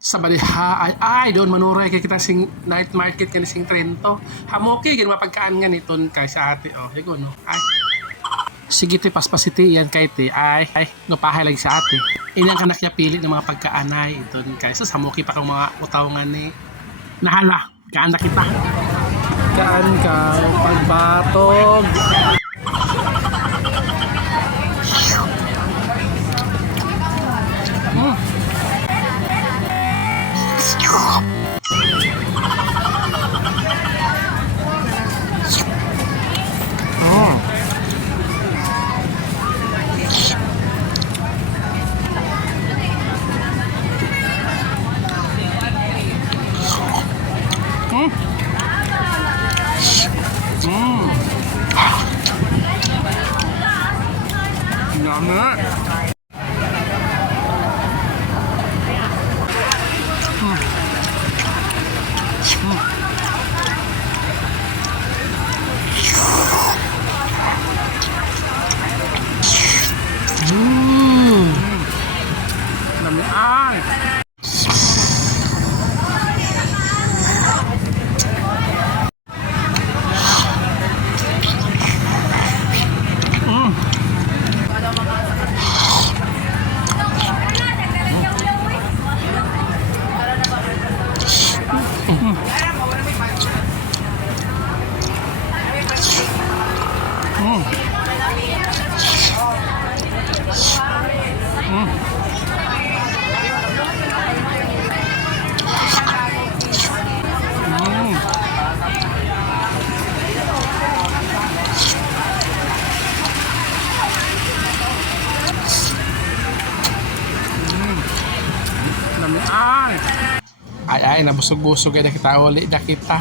sa baliha ay doon manuray kay kita sing night market kan sing Trento. Hamoki gid mapagkaan nga niton kay sa ate oh higo no. Ay. Sige ti paspasiti yan kay ti ay nupahay lagi sa ate. Inyang kanak ya pili ng mga pagkaanay iton kay sa hamoki pa kang mga utawngan ni nahala kaan na kita. Kaan ka pagbatog. Nana. Namian. Ay, nabusog-busog na kita uli na kita.